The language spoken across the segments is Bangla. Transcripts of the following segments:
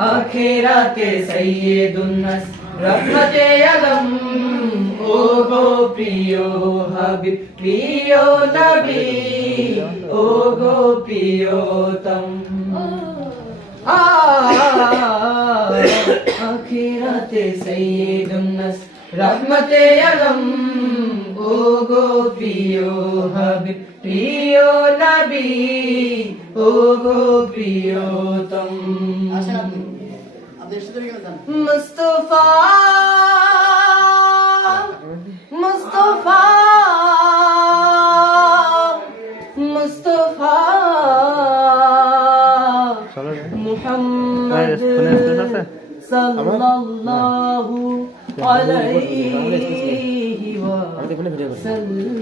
आखिराते सैयदुन्नस रहमते आलम ओ गो प्रियो हबीब प्रियो नबी ओ गो प्रियोतम आखिराते सैयदुन्नस रहमते आलम ओ गो प्रियो हबीब प्रियो नबी ओ गो प्रियोतम मुस्तफा मुस्तफा मुस्तफा मुहम्मद सल्लल्लाहु अलैहि वसल्लम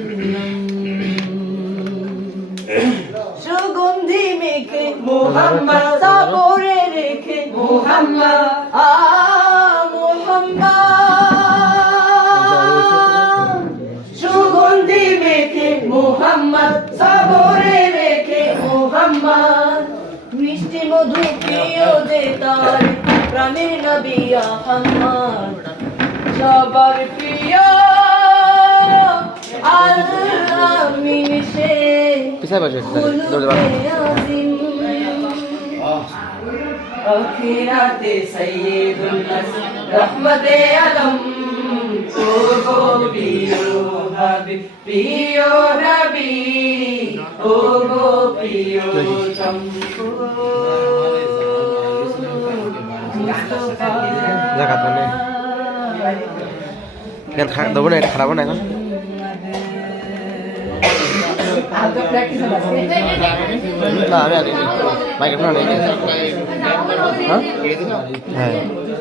সুগন্ধি মেখে মুহাম্মদ সাবরে রেখে মুহাম্মদ মুহাম্মদ সুগন্ধি মেখে মুহাম্মদ সাবরে রেখে মুহাম্মদ মিষ্টি মধু প্রিয় যে তার প্রাণের নবী আহমদ সবার প্রিয় আল-আমিন সে পিছায় বসে আখিরাতে সাইয়্যিদুন্নাস রহমতে আলম ও গো প্রিয় হাবিব প্রিয় নবী ও গো প্রিয়তম জায়গা তো নেই কেন দেবো না এটা খারাপ না এখন না আমি আগে মাইক্রোফোন হ্যাঁ